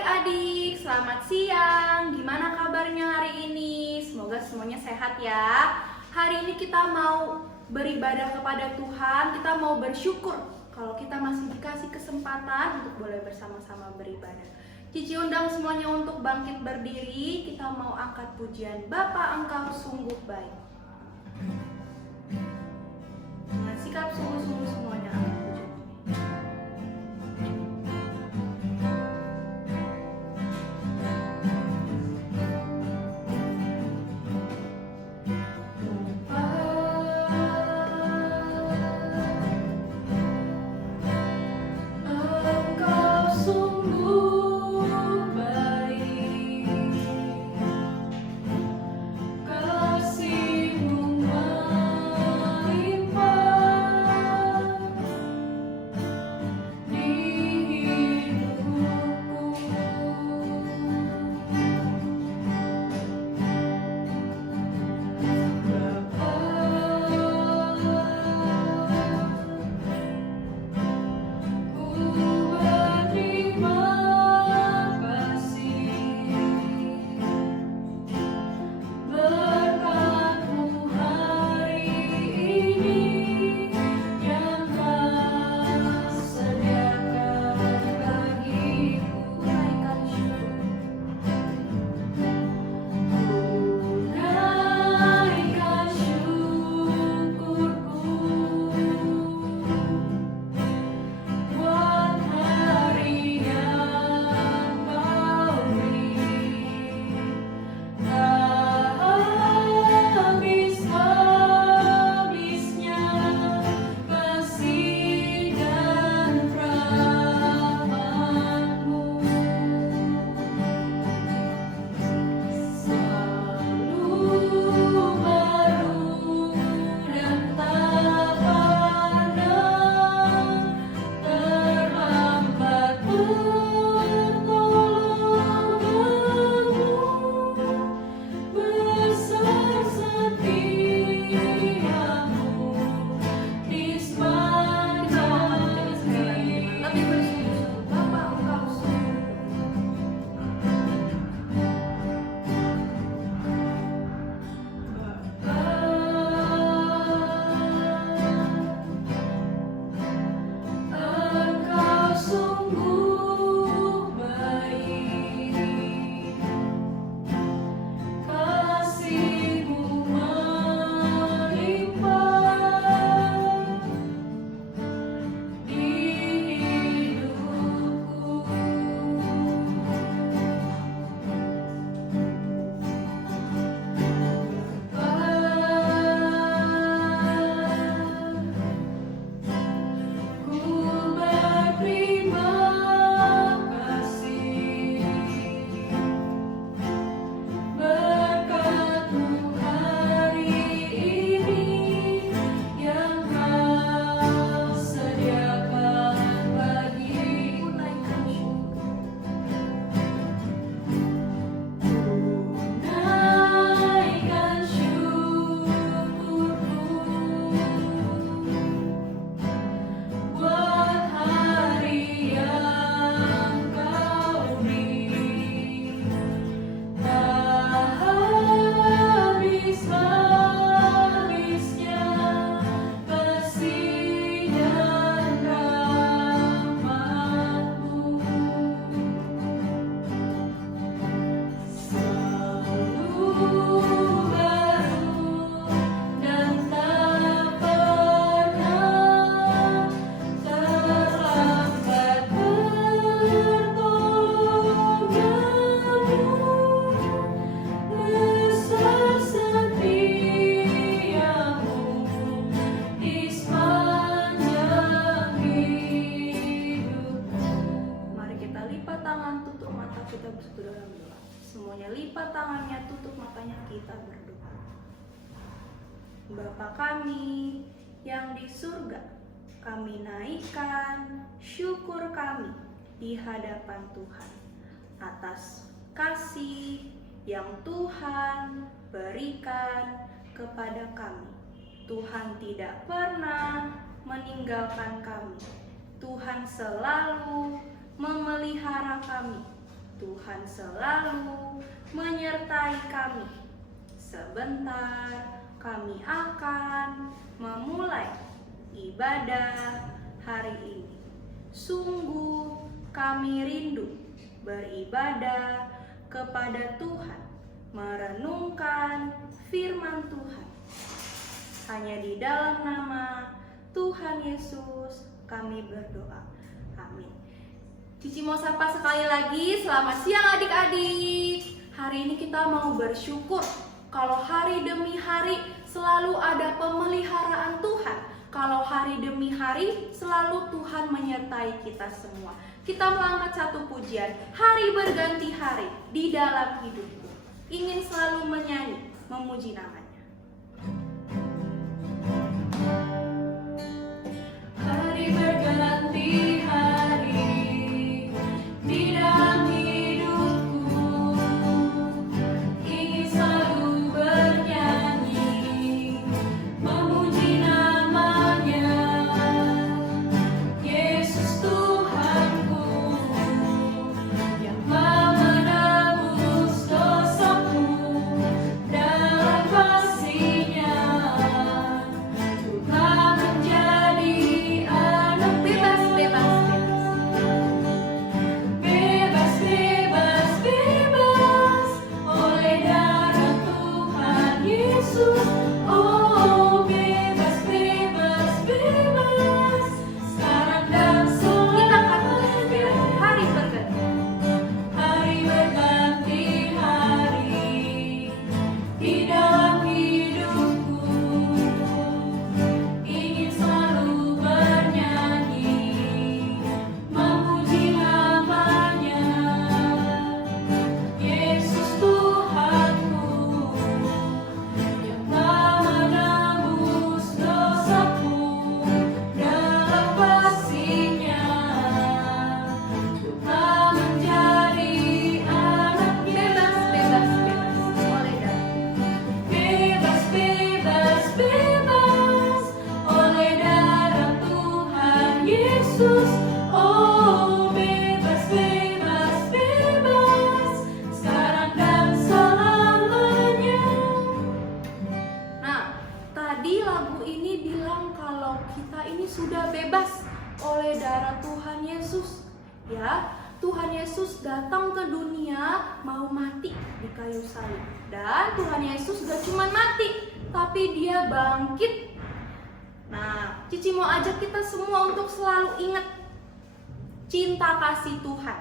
adik-adik, selamat siang. Gimana kabarnya hari ini? Semoga semuanya sehat ya. Hari ini kita mau beribadah kepada Tuhan, kita mau bersyukur kalau kita masih dikasih kesempatan untuk boleh bersama-sama beribadah. Cici undang semuanya untuk bangkit berdiri, kita mau angkat pujian Bapa Engkau sungguh baik. Dengan sikap sungguh-sungguh semuanya angkat pujian. Bapa kami yang di surga, kami naikkan syukur kami di hadapan Tuhan atas kasih yang Tuhan berikan kepada kami. Tuhan tidak pernah meninggalkan kami. Tuhan selalu memelihara kami. Tuhan selalu menyertai kami. Sebentar kami akan memulai ibadah hari ini. Sungguh kami rindu beribadah kepada Tuhan, merenungkan firman Tuhan. Hanya di dalam nama Tuhan Yesus kami berdoa. Amin. Cici mau sapa sekali lagi, selamat siang adik-adik. Hari ini kita mau bersyukur kalau hari demi hari selalu ada pemeliharaan Tuhan. Kalau hari demi hari selalu Tuhan menyertai kita semua. Kita mau angkat satu pujian, hari berganti hari di dalam hidupku. Ingin selalu menyanyi, memuji namanya. Hari berganti hari di dalam hidupku, ingin selalu bernyanyi, memuji namanya. Yesus Tuhanku yang menebus dosaku, dalam kasih-Nya ku telah menjadi anak bebas, oleh darah Tuhan Yesus. Oh, bebas, sekarang dan selamanya. Hari berganti hari di dalam hidupku, ingin selalu bernyanyi, memuji namanya. Yesus Tuhanku yang telah menebus dosaku, dalam kasih-Nya ku telah menjadi anak bebas, oleh bebas oleh darah Tuhan Yesus. Oh, bebas, sekarang dan selamanya. Nah, tadi lagu ini bilang kalau kita ini sudah bebas oleh darah Tuhan Yesus. Ya, Tuhan Yesus datang ke dunia mau mati di kayu salib. Dan Tuhan Yesus gak cuma mati, tapi Dia bangkit. Nah, Cici mau ajak kita semua untuk selalu ingat cinta kasih Tuhan.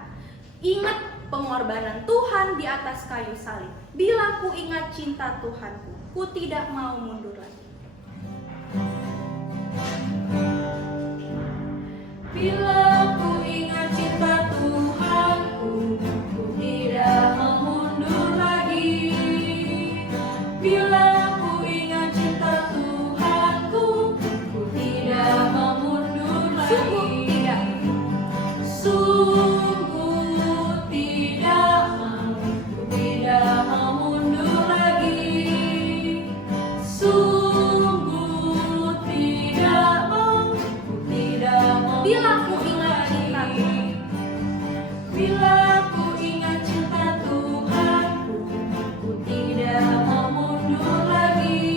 Ingat pengorbanan Tuhan di atas kayu salib. Bila ku ingat cinta Tuhanku, ku tidak mau mundur lagi. Bila ku ingat cinta Tuhanku, ku tidak mau mundur lagi. Bila ku ingat cinta Tuhanku, ku tidak mau mundur lagi. Sungguh tidak mau, ku tidak mau mundur lagi. Sungguh tidak mau, ku tidak mau. Bila ku ingat cinta Tuhan, bila ku ingat cinta Tuhanku, ku tidak mau mundur lagi.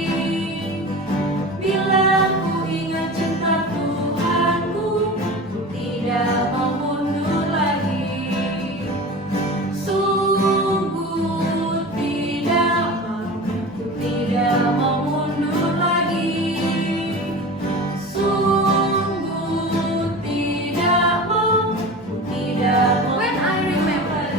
Bila ku ingat cinta Tuhanku, ku tidak mau mundur lagi. Sungguh tidak mau, ku tidak mau mundur lagi. Sungguh tidak mau, ku tidak mau. When I remember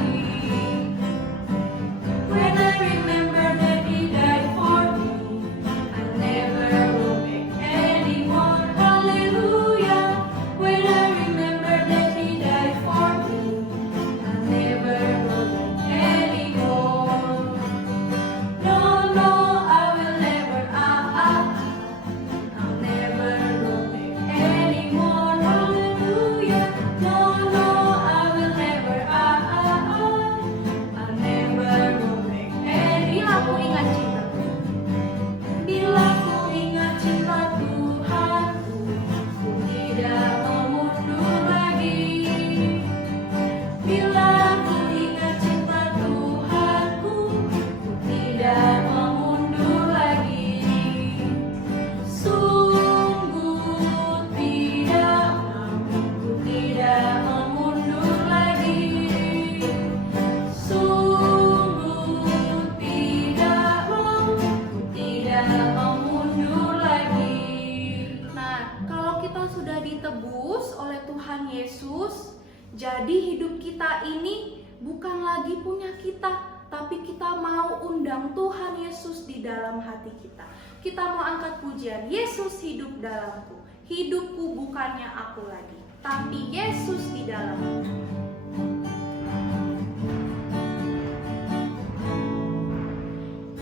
kita, tapi kita mau undang Tuhan Yesus di dalam hati kita. Kita mau angkat pujian, Yesus hidup dalamku. Hidupku bukannya aku lagi, tapi Yesus di dalamku.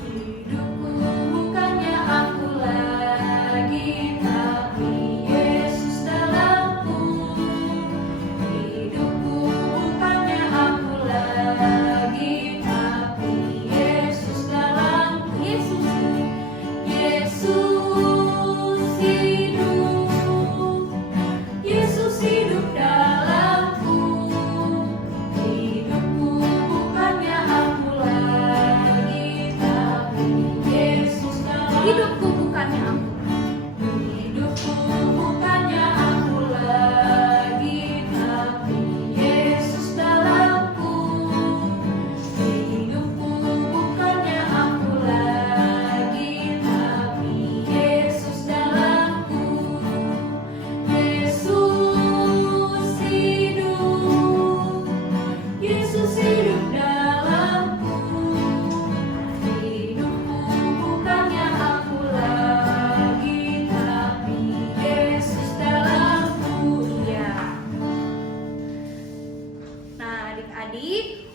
Hidupku bukannya aku. Hidupku bukannya aku lagi, tapi Yesus dalamku. Hidupku bukannya aku lagi, tapi Yesus dalamku. Yesus hidup, Yesus hidup dalamku.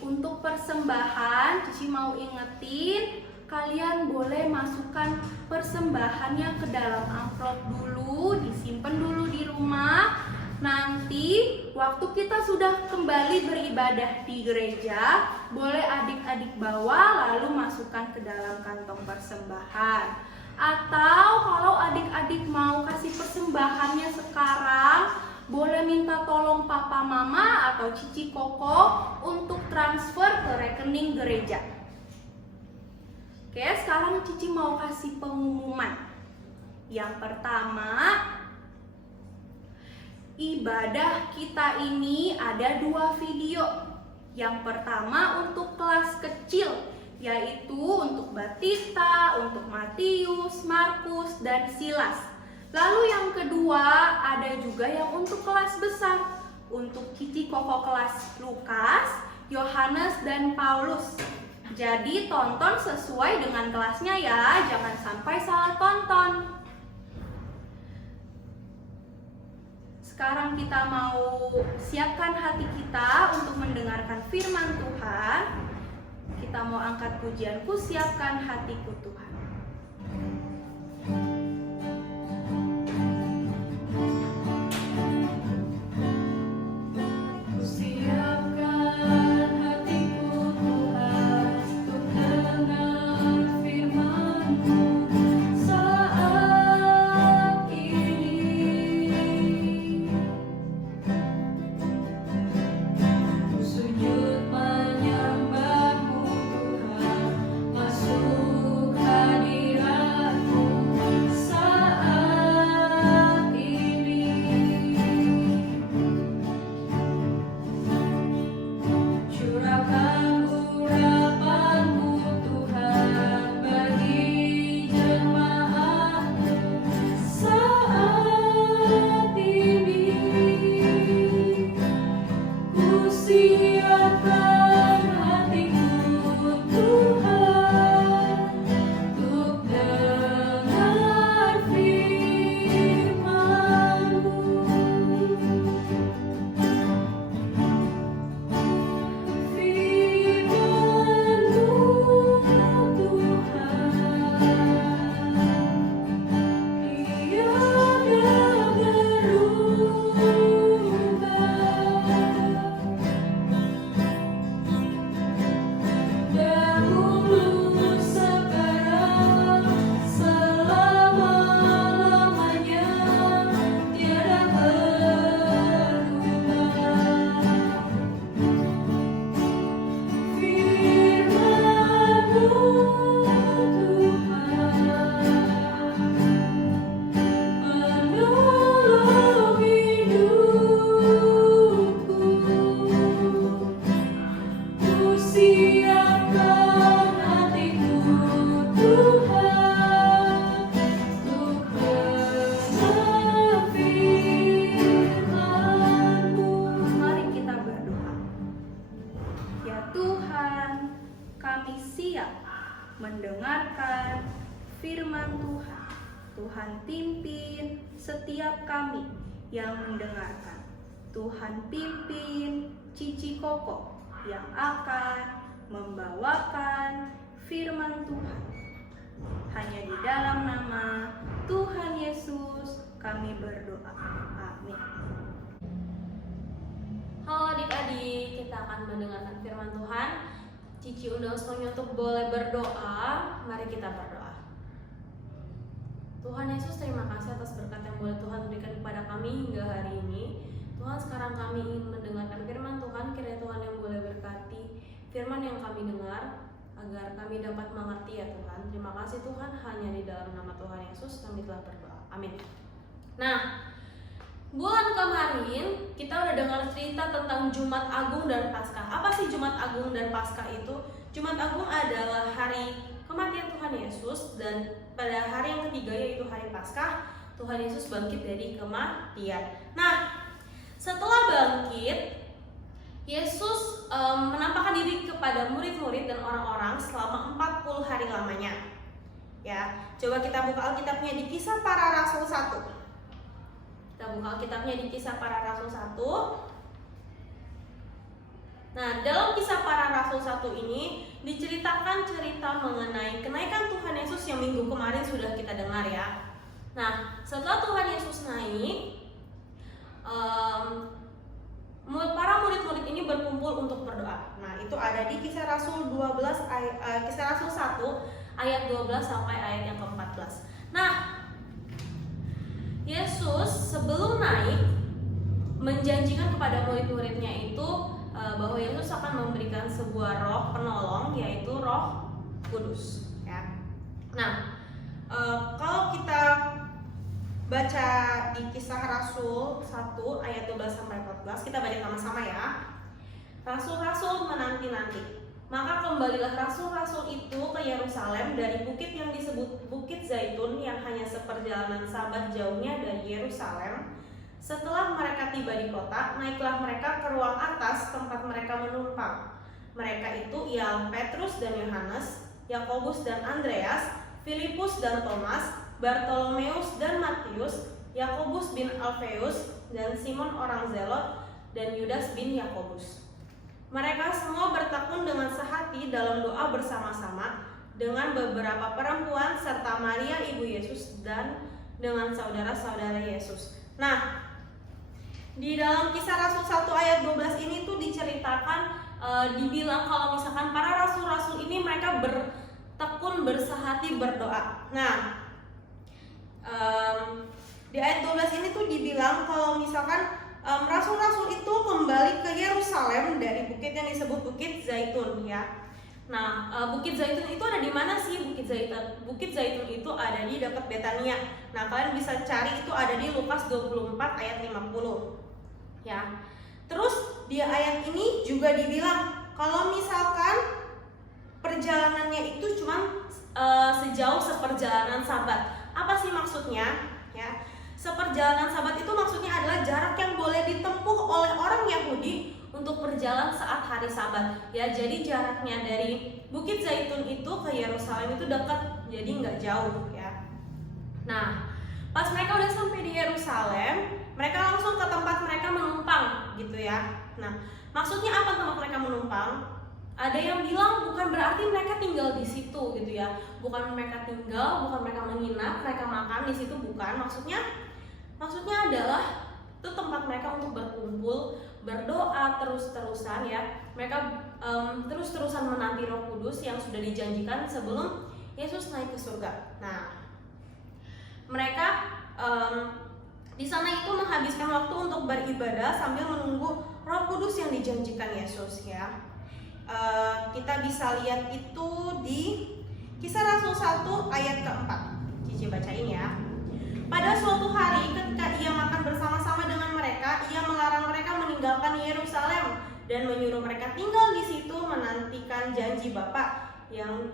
Untuk persembahan, Cici mau ingetin, kalian boleh masukkan persembahannya ke dalam amplop dulu, disimpan dulu di rumah. Nanti waktu kita sudah kembali beribadah di gereja, boleh adik-adik bawa lalu masukkan ke dalam kantong persembahan. Atau kalau adik-adik mau kasih persembahannya sekarang, boleh minta tolong papa mama atau cici koko untuk transfer ke rekening gereja. Oke, sekarang cici mau kasih pengumuman. Yang pertama, ibadah kita ini ada 2 video. Yang pertama untuk kelas kecil, yaitu untuk Batista, untuk Matius, Markus, dan Silas. Lalu yang kedua ada juga yang untuk kelas besar, untuk cici koko kelas Lukas, Yohanes, dan Paulus. Jadi tonton sesuai dengan kelasnya ya, jangan sampai salah tonton. Sekarang kita mau siapkan hati kita untuk mendengarkan firman Tuhan. Kita mau angkat pujianku, siapkan hatiku Tuhan. mati siang mendengarkan firman Tuhan. Tuhan pimpin setiap kami yang mendengarkan. Tuhan pimpin Cici Koko yang akan membawakan firman Tuhan. Hanya di dalam nama Tuhan Yesus kami berdoa. Amin. Halo adik-adik, kita akan mendengarkan firman Tuhan. Cici undang semuanya untuk boleh berdoa. Mari kita berdoa. Tuhan Yesus, terima kasih atas berkat yang boleh Tuhan berikan kepada kami hingga hari ini. Tuhan, sekarang kami ingin mendengarkan firman Tuhan. Kiranya Tuhan yang boleh berkati firman yang kami dengar, agar kami dapat mengerti ya Tuhan. Terima kasih Tuhan, hanya di dalam nama Tuhan Yesus kami telah berdoa. Amin. Nah, bulan kemarin kita udah dengar cerita tentang Jumat Agung dan Paskah. Apa sih Jumat Agung dan Paskah itu? Jumat Agung adalah hari kematian Tuhan Yesus, dan pada hari yang ketiga yaitu hari Paskah, Tuhan Yesus bangkit dari kematian. Nah, setelah bangkit, Yesus menampakkan diri kepada murid-murid dan orang-orang selama 40 hari lamanya. Ya, coba kita buka Alkitabnya di Kisah Para Rasul 1. Kita buka Alkitabnya di Kisah Para Rasul 1. Nah, dalam Kisah Para Rasul 1 ini diceritakan cerita mengenai kenaikan Tuhan Yesus yang minggu kemarin sudah kita dengar ya. Nah, setelah Tuhan Yesus naik, para murid-murid ini berkumpul untuk berdoa. Nah, itu ada di Kisah Rasul 12 Kisah Rasul 1 ayat 12 sampai ayat yang ke-14. Nah, Yesus sebelum naik menjanjikan kepada murid-muridnya itu bahwa Yesus akan memberikan sebuah roh penolong, yaitu Roh Kudus ya. Nah, kalau kita baca di Kisah Rasul 1 ayat 12 sampai 14, kita baca sama-sama ya. Rasul-rasul menanti-nanti. Maka kembalilah rasul-rasul itu ke Yerusalem dari bukit yang disebut Bukit Zaitun, yang hanya seperjalanan sabat jauhnya dari Yerusalem. Setelah mereka tiba di kota, naiklah mereka ke ruang atas tempat mereka menumpang. Mereka itu ialah Petrus dan Yohanes, Yakobus dan Andreas, Filipus dan Thomas, Bartolomeus dan Matius, Yakobus bin Alfeus, dan Simon orang Zelot, dan Yudas bin Yakobus. Mereka semua bertekun dengan sehati dalam doa bersama-sama dengan beberapa perempuan serta Maria ibu Yesus dan dengan saudara-saudara Yesus. Nah, di dalam Kisah Rasul 1 ayat 12 ini tuh diceritakan, dibilang kalau misalkan para rasul-rasul ini mereka bertekun bersehati berdoa. Nah, di ayat 12 ini tuh dibilang kalau misalkan rasul-rasul itu kembali ke Yerusalem dari bukit yang disebut Bukit Zaitun ya. Nah, Bukit Zaitun itu ada di mana sih Bukit Zaitun? Bukit Zaitun itu ada di dekat Betania. Nah, kalian bisa cari, itu ada di Lukas 24 ayat 50 ya. Terus di ayat ini juga dibilang kalau misalkan perjalanannya itu cuma sejauh seperjalanan Sabat. Apa sih maksudnya? Ya, seperjalanan Sabat itu maksudnya adalah jarak yang boleh ditempuh oleh orang Yahudi untuk berjalan saat hari Sabat. Ya, jadi jaraknya dari Bukit Zaitun itu ke Yerusalem itu dekat, jadi nggak jauh ya. Nah, pas mereka udah sampai di Yerusalem, mereka langsung ke tempat mereka menumpang gitu ya. Nah, maksudnya apa tempat mereka menumpang? Ada yang bilang bukan berarti mereka tinggal di situ gitu ya. Bukan mereka tinggal, bukan mereka menginap, mereka makan di situ, bukan. Maksudnya adalah itu tempat mereka untuk berkumpul, berdoa terus-terusan ya. Mereka terus-terusan menanti Roh Kudus yang sudah dijanjikan sebelum Yesus naik ke surga. Nah, mereka di sana itu menghabiskan waktu untuk beribadah sambil menunggu Roh Kudus yang dijanjikan Yesus ya. Kita bisa lihat itu di Kisah Rasul 1 ayat ke-4. Cici bacain ya. Pada suatu hari ketika ia makan bersama-sama dengan mereka, ia melarang mereka meninggalkan Yerusalem dan menyuruh mereka tinggal di situ menantikan janji Bapa yang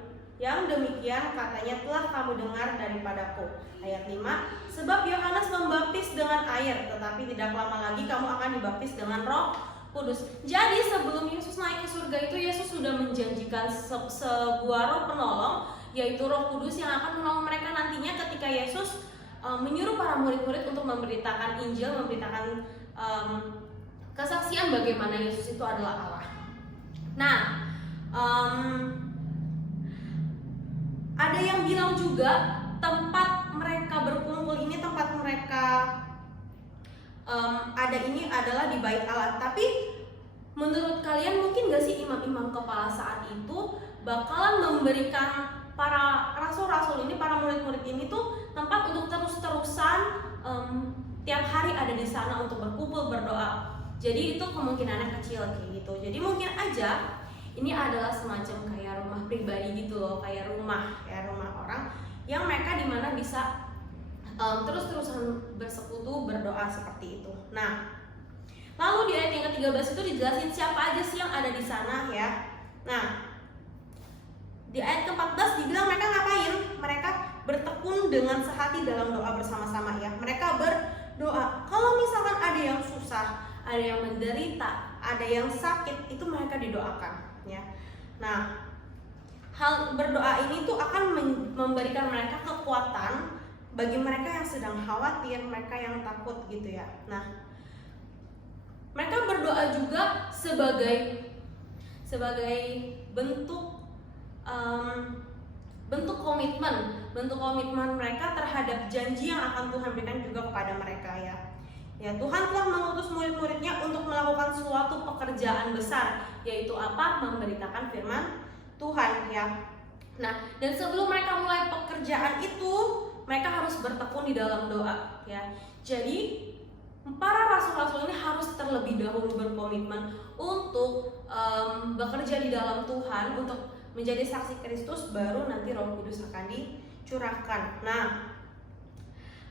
demikian katanya telah kamu dengar daripadaku. Ayat 5, sebab Yohanes membaptis dengan air, tetapi tidak lama lagi kamu akan dibaptis dengan Roh Kudus. Jadi sebelum Yesus naik ke surga itu Yesus sudah menjanjikan memberikan sebuah roh penolong, yaitu Roh Kudus yang akan menolong mereka nantinya ketika Yesus menyuruh para murid-murid untuk memberitakan Injil, memberitakan kesaksian bagaimana Yesus itu adalah Allah. Nah, ada yang bilang juga tempat mereka berkumpul ini, tempat mereka ada ini adalah di Bait Allah. Tapi menurut kalian mungkin gak sih imam-imam kepala saat itu bakalan memberikan para rasul-rasul ini, para murid-murid ini tuh tempat untuk terus-terusan tiap hari ada di sana untuk berkumpul berdoa. Jadi itu kemungkinannya kecil kayak gitu. Jadi mungkin aja ini adalah semacam kayak rumah pribadi gitu loh, kayak rumah orang yang mereka dimana bisa terus-terusan bersekutu berdoa seperti itu. Nah, lalu di ayat yang ke-13 itu dijelasin siapa aja sih yang ada di sana ya. Nah, di ayat ke-14 dibilang mereka ngapain? Mereka bertekun dengan sehati dalam doa bersama-sama ya. Mereka berdoa. Kalau misalkan ada yang susah, ada yang menderita, ada yang sakit, itu mereka didoakan ya. Nah, hal berdoa ini tuh akan memberikan mereka kekuatan bagi mereka yang sedang khawatir, mereka yang takut gitu ya. Nah, mereka berdoa juga sebagai bentuk komitmen mereka terhadap janji yang akan Tuhan berikan juga kepada mereka ya. Ya, Tuhan telah mengutus murid-muridnya untuk melakukan suatu pekerjaan besar, yaitu apa? Memberitakan firman Tuhan ya. Nah, dan sebelum mereka mulai pekerjaan itu, mereka harus bertekun di dalam doa ya. Jadi para rasul-rasul ini harus terlebih dahulu berkomitmen untuk bekerja di dalam Tuhan, untuk menjadi saksi Kristus, baru nanti Roh Kudus akan dicurahkan. Nah,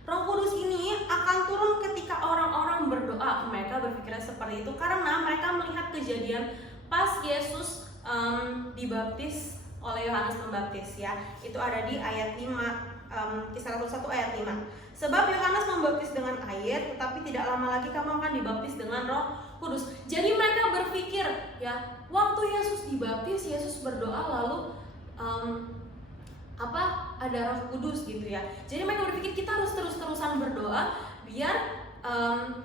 Roh Kudus ini akan turun ketika orang-orang berdoa. Mereka berpikirnya seperti itu karena mereka melihat kejadian pas Yesus dibaptis oleh Yohanes Pembaptis ya. Itu ada di ayat 5, Kisah Rasul 1 ayat 5. Sebab Yohanes membaptis dengan air, tetapi tidak lama lagi kamu akan dibaptis dengan Roh Kudus. Jadi mereka berpikir ya, waktu Yesus dibaptis, Yesus berdoa lalu ada Roh Kudus gitu ya. Jadi mereka berpikir kita harus terus-terusan berdoa biar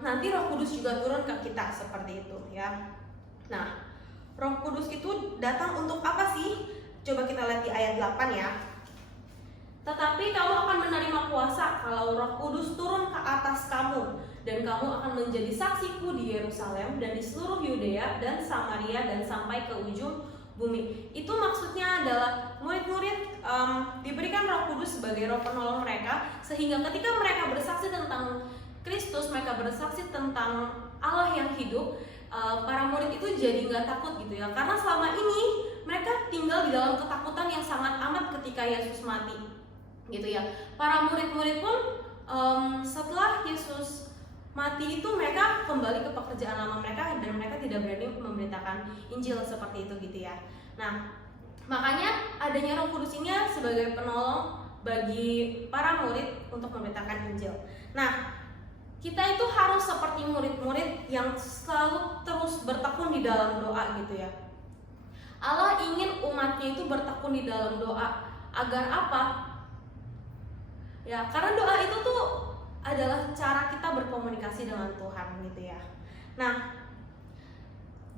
nanti Roh Kudus juga turun ke kita seperti itu ya. Nah, Roh Kudus itu datang untuk apa sih? Coba kita lihat di ayat 8 ya. Tetapi kamu akan menerima kuasa kalau Roh Kudus turun ke atas kamu, dan kamu akan menjadi saksiku di Yerusalem dan di seluruh Yudea dan Samaria dan sampai ke ujung bumi. Itu maksudnya adalah murid-murid diberikan Roh Kudus sebagai roh penolong mereka, sehingga ketika mereka bersaksi tentang Kristus, mereka bersaksi tentang Allah yang hidup, para murid itu jadi nggak takut gitu ya. Karena selama ini mereka tinggal di dalam ketakutan yang sangat amat ketika Yesus mati gitu ya. Para murid-murid pun setelah Yesus mati itu mereka kembali ke pekerjaan lama mereka, dan mereka tidak berani memberitakan Injil seperti itu gitu ya. Nah, makanya adanya Roh Kudus ini sebagai penolong bagi para murid untuk memberitakan Injil. Nah, kita itu harus seperti murid-murid yang selalu terus bertekun di dalam doa gitu ya. Allah ingin umatnya itu bertekun di dalam doa agar apa? Ya, karena doa itu tuh adalah cara kita berkomunikasi dengan Tuhan gitu ya. Nah,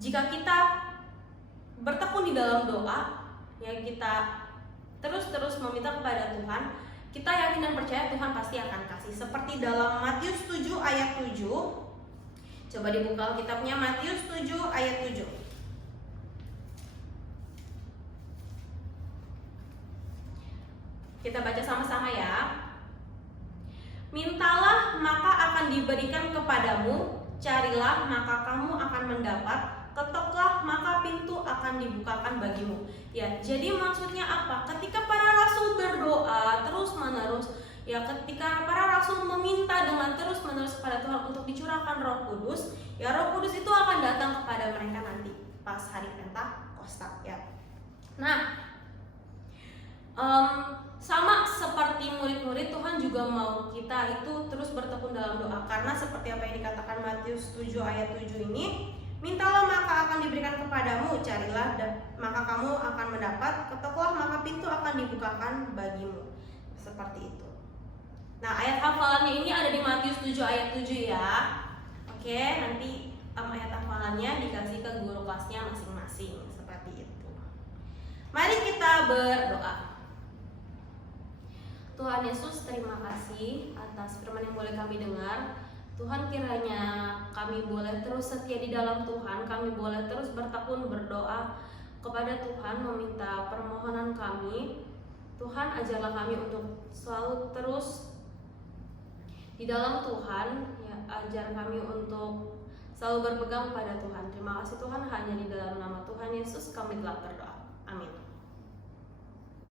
jika kita bertekun di dalam doa, ya kita terus-terus meminta kepada Tuhan, kita yakin dan percaya Tuhan pasti akan kasih. Seperti dalam Matius 7 ayat 7. Coba dibuka kitabnya, Matius 7 ayat 7. Kita baca sama-sama ya. Mintalah maka akan diberikan kepadamu, carilah maka kamu akan mendapat, ketoklah maka pintu akan dibukakan bagimu. Ya, jadi maksudnya apa? Ketika para rasul berdoa terus-menerus, ya ketika para rasul meminta dengan terus-menerus kepada Tuhan untuk dicurahkan Roh Kudus, ya Roh Kudus itu akan datang kepada mereka nanti pas hari Pentakosta ya. Nah, sama seperti murid-murid, Tuhan juga mau kita itu terus bertekun dalam doa, karena seperti apa yang dikatakan Matius 7 ayat 7 ini, Mintalah maka akan diberikan kepadamu, carilah maka kamu akan mendapat, ketoklah maka pintu akan dibukakan bagimu. Seperti itu. Nah, ayat hafalannya ini ada di Matius 7 ayat 7 ya. Oke, nanti ayat hafalannya dikasih ke guru kelasnya masing-masing. Seperti itu. Mari kita berdoa. Tuhan Yesus, terima kasih atas firman yang boleh kami dengar. Tuhan, kiranya kami boleh terus setia di dalam Tuhan. Kami boleh terus bertekun berdoa kepada Tuhan, meminta permohonan kami. Tuhan, ajarlah kami untuk selalu terus di dalam Tuhan, ya, ajar kami untuk selalu berpegang pada Tuhan. Terima kasih Tuhan, hanya di dalam nama Tuhan Yesus kami telah berdoa. Amin.